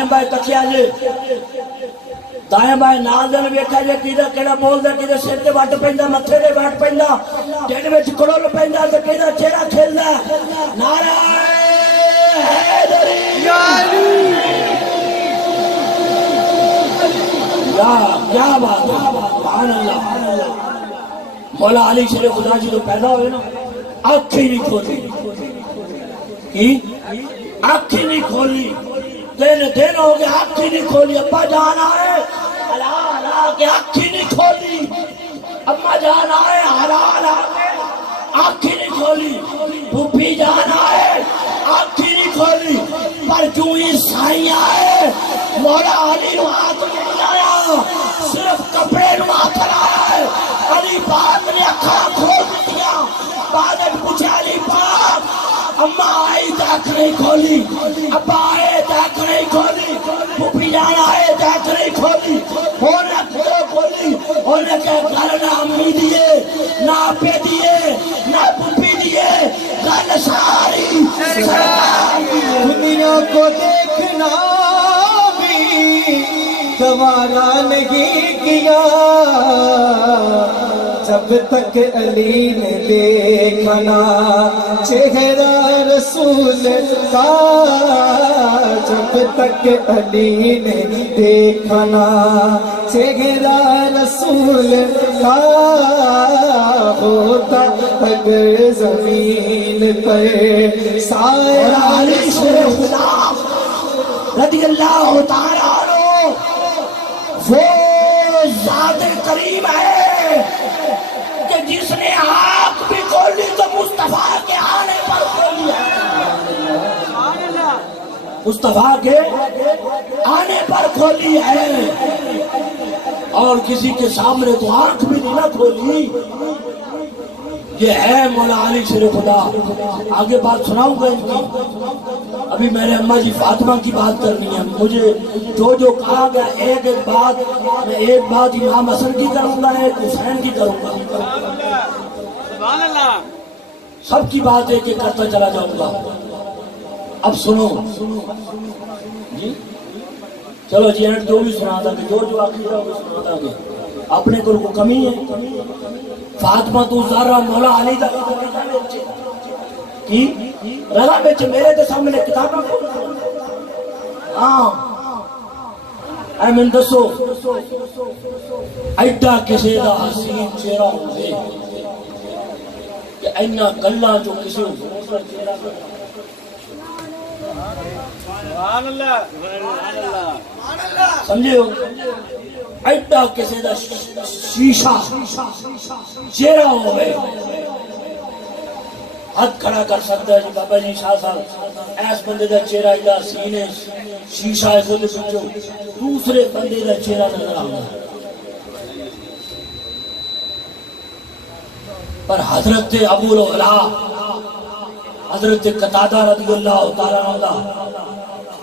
دائیں بائیں تکیا جے دائیں بائیں نازل ویکھا جے کیدا کیڑا بولدا کیدا سر تے وٹ پیندا متھے تے وٹ پیندا ڈھڈ وچ کڑول پیندا تے کیدا چہرہ کھلدا نعرہ حیدری یا علی کیا بات سبحان اللہ مولا علی شیر خدا جی تو پیدا ہوئے نا آنکھ ہی نہیں کھولی کی آنکھ ہی نہیں کھولی دن ہو گیا آنکھ ہی نہیں کھولی ابا جان آئے حلال آگے آنکھ ہی نہیں کھولی اما جان آئے حلال آگے آنکھ ہی نہیں کھولی پھوپھی جان آئے آنکھ ہی نہیں کھولی پر جو ہی سائیں آئے مولا علی نو ہاتھ نہیں آیا صرف کپڑے نو ہاتھ آیا ہے علی پاک نے اکھاں کھول دیا بعد پوچھا علی پاک اما آئی تاک نہیں کھولی ابا آئے تاک نہیں کھولی پھوپھی جان آئے تاک نہیں کھولی ہونے کھولی ہونے کہ گھر نہ امی دیے نہ پہ دیے نہ پھوپھی دیے گھر ساری دنیا کو دیکھنا بھی گوارا نہیں کیا جب تک علی نے دیکھنا چہرہ رسول کا جب تک علی نے دیکھنا چہرہ رسول کا ہوتا اگر زمین پر سایہ علی شیر خدا رضی اللہ تعالیٰ عنہ وہ ذات کریم ہے کہ جس نے آنکھ بھی کھولی تو مصطفیٰ کے آنے پر کھولی ہے مصطفیٰ کے آنے پر کھولی ہے اور کسی کے سامنے تو آنکھ بھی نہیں نہ کھولی یہ ہے مولا علی شیر خدا آگے بات سناؤں گا ان کی ابھی میرے اماں جی فاطمہ کی بات کرنی ہے مجھے جو کہا گیا ایک بات میں ایک بات امام حسن کی کروں گا ایک حسین کی کروں گا سبحان اللہ سب کی بات ایک ایک کرتا چلا جاؤں گا اب سنو جی چلو جی اینڈ جو بھی سنا تھا کہ جو آخری رہا وہ سنا تھا کہ اپنے کو کمی ہے فاطمہ تو زہرا مولا علی دا کی رضا بیچ میرے دے سامنے کتاباں ہاں اے من دسو ایڈا کسی دا حسین چہرہ ہوئے کہ اینا گلہ جو کسی سبحان اللہ سبحان اللہ سمجھے ہو ایڈا کسی دا شیشہ چہرہ ہوئے ہاتھ کھڑا کر سکتا ہے جی بابا جی شاہ صاحب ایس بندے دا چہرہ ایڈا سینے شیشہ ہے خود سمجھو دوسرے بندے دا چہرہ نظر آگا پر حضرت ابو العلا حضرت قتادہ رضی اللہ تعالیٰ عنہ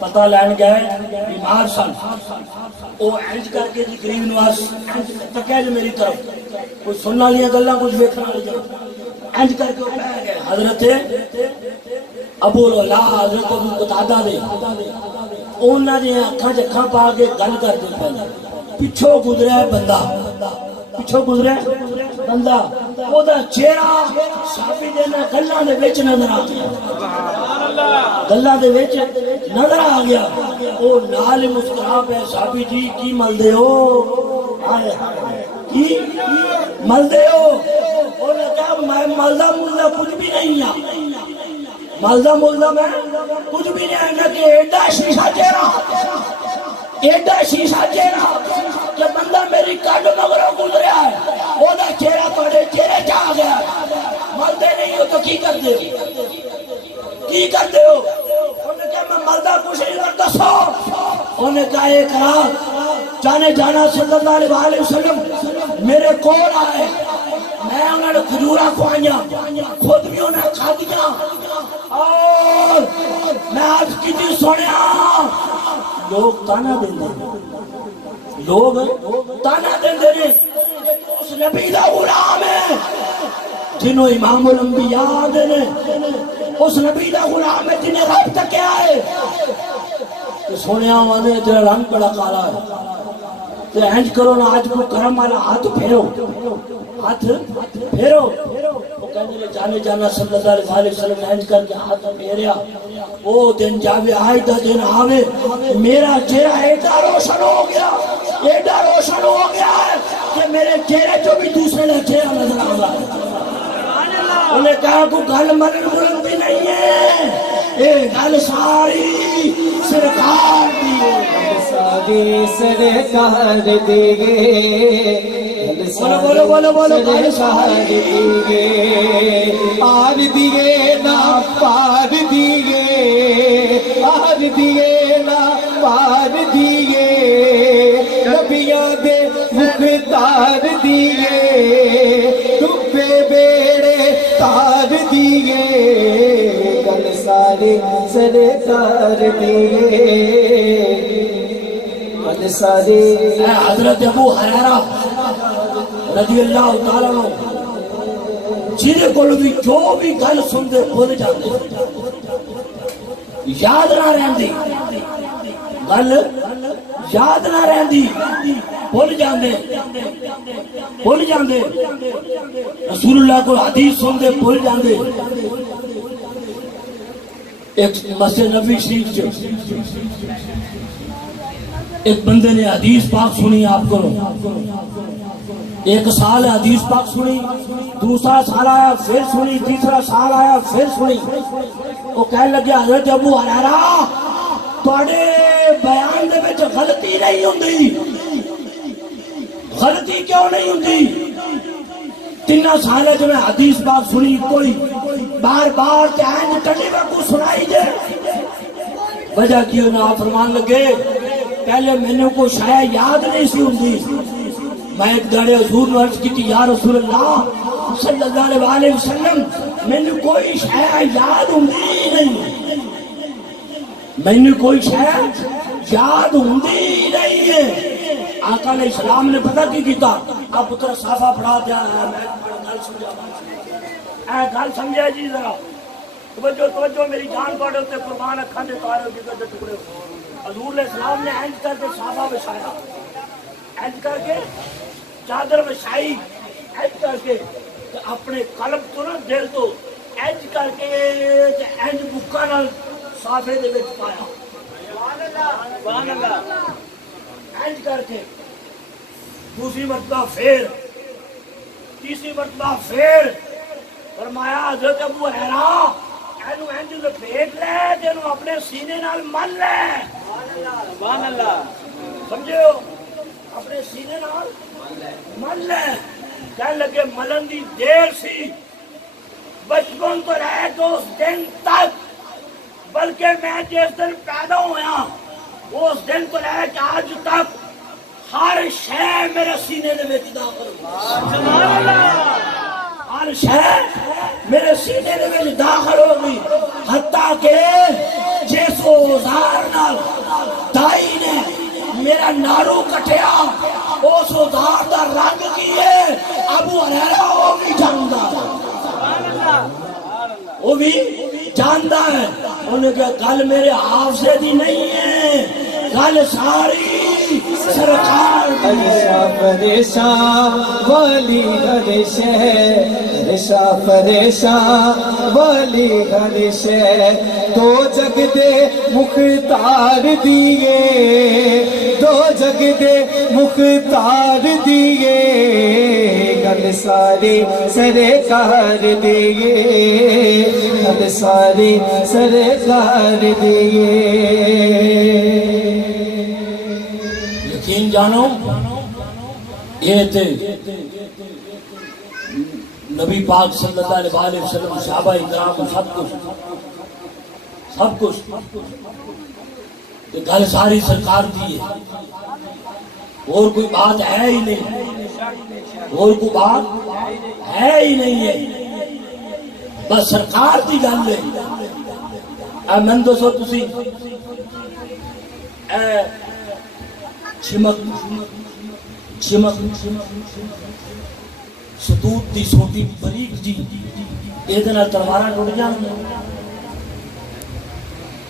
پتہ لین گئے بیمار سن او انج کر کے جی غریب نواز تکے جو میری طرف کوئی سننا لیا گلاں کچھ دیکھنا لیا انج کر کے بیٹھ گئے حضرت ابو العلا حضرت ابو قتادہ دے انہاں نے اکھاں جکھاں پا کے گل کر دے پے پیچھے گزریا بندہ پیچھے گزریا بندہ او دا چہرہ صحابی دے گلاں دے وچ نظر آ گیا گلاں دے وچ نظر آ گیا او نال مسکرا پے صحابی جی کی ملدے ہو کی ملدے ہو او نے کہا میں ملدا کچھ بھی نہیں ہوں ملدا میں کچھ بھی نہیں ہے کہ ایڈا شیشہ چہرہ کہ بندہ میری کڈ مگروں گزریا ہے او دا چہرہ تہاڈے چہرے چ آ گیا ملدے نہیں ہو تو کی کردے ہو انہوں نے کہا میں ملدہ کچھ نہیں کر دسو انہوں نے کہا ایک رات جانے جانا صلی اللہ علیہ وسلم میرے کول آئے میں انہوں نے کھجورہ کھوائیاں خود بھی انہیں کھا دیا اور میں آج کی تھی سنیا لوگ تانا دیں دے اس نبی دا غلام ہے جنہوں امام الانبیاء دے اس نبی دا غلام ہے جنہیں رب تک آئے سونے آنے تیرا رنگ بڑا کالا ہے تو اینج کرو نا آج کو کرم والا ہاتھ پھیرو ہاتھ پھیرو وہ کہنے لے جانے جانا صلی اللہ علیہ وسلم اینج کر کے ہاتھ پھیریا وہ دن جاوے آئے دا دن آوے میرا چہرہ ایڈا روشن ہو گیا ہے کہ میرے چہرے جو بھی دوسرے نے چہرہ نظر آگا انہیں کہا کو گل مرن بلندی نہیں ہے اے گل ساری سرکار دی ہے ساری سرکار دیگے بولو سرکار دیگے آر دیگے نا پار دیگے آر دیگے نا پار دیگے نبیاں دے مختار دیگے ڈبے بیڑے تار دیگے گل ساری سرکار دیگے گل ساری حضرت ابو حریرہ رضی اللہ تعالیٰ عنہ جنہیں کو بھی جو بھی گل سن دے بھول جاندے یاد نہ رہندی گل یاد نہ رہندی بھول جاندے رسول اللہ کو حدیث سن دے بھول جاندے ایک مسجد نبی شریف جو ایک بندے نے حدیث پاک سنی آپ کو ایک سال حدیث پاک سنی دوسرا سال آیا پھر سنی تیسرا سال آیا پھر سنی وہ کہنے لگے حضرت ابو حریرہ تواڈے بیان دے وچ غلطی نہیں ہوندی غلطی کیوں نہیں ہوندی 3 سال جو میں حدیث پاک سنی کوئی بار بار چاہیں ٹڈی واگو سنائی دے وجہ کیوں نہ فرمان لگے پہلے میں نے کو شاید یاد نہیں سی ہوندی میں ایک داڑے حضور نے عرض کی یا رسول اللہ صلی اللہ علیہ وسلم میں نے کوئی شاید یاد ہوندی نہیں میں نے کوئی شاید یاد ہوندی نہیں ہے آقا علیہ السلام نے پتہ کی کیتا اب پتر صافہ پڑھا دیا ہے میں گل سمجھا اے گل سمجھا جی ذرا توجہ میری جان پاڑے ہوتے قربان اکھاں دے تارے جگر دے ٹکڑے حضور علیہ السلام نے اینج کر کے صحابہ بچھایا اینج کر کے چادر بچھائی اینج کر کے اپنے قلب تو نا دل تو اینج کر کے اینج بکا نال صافے دے وچ پایا سبحان اللہ اینج کر کے دوسری مرتبہ پھر تیسری مرتبہ پھر فرمایا حضرت ابو حریرہ اینو اینج لپیٹ لے جنوں اپنے سینے نال من لے سبحان اللہ سمجھو اپنے سینے نال من لے کہنے لگے ملن دی دیر سی بچپن تو رہے تو اس دن تک بلکہ میں جس دن پیدا ہویا اس دن تو رہے کہ آج تک ہر شے میرے سینے دے وچ داخل سبحان اللہ ہر شے میرے سینے دے وچ داخل ہو گئی حتیٰ کہ جس اوزار نال دائی نے میرا نارو کٹیا اس اوزار دا رنگ کی ہے ابو حریرہ وہ بھی جاندا وہ بھی جاندا ہے انہوں نے کہا گل میرے حافظے دی نہیں ہے گل ساری سرکار عرشا فرشا والی عرش ہے عرشا فرشا والی عرش ہے دو جگ دے مختار دیے دو جگ دے مختار دیے گل ساری سرکار دیے گل ساری سرکار دیے یقین جانو یہ تھے نبی پاک صلی اللہ علیہ وسلم صحابہ اکرام سب کچھ یہ گل ساری سرکار دی ہے اور کوئی بات ہے ہی نہیں اور کوئی بات ہے ہی نہیں ہے بس سرکار دی گل ہے اے من دسو تسی اے چمک ستوت دی سوٹی بریک جی یہ تلوار ٹوٹ جان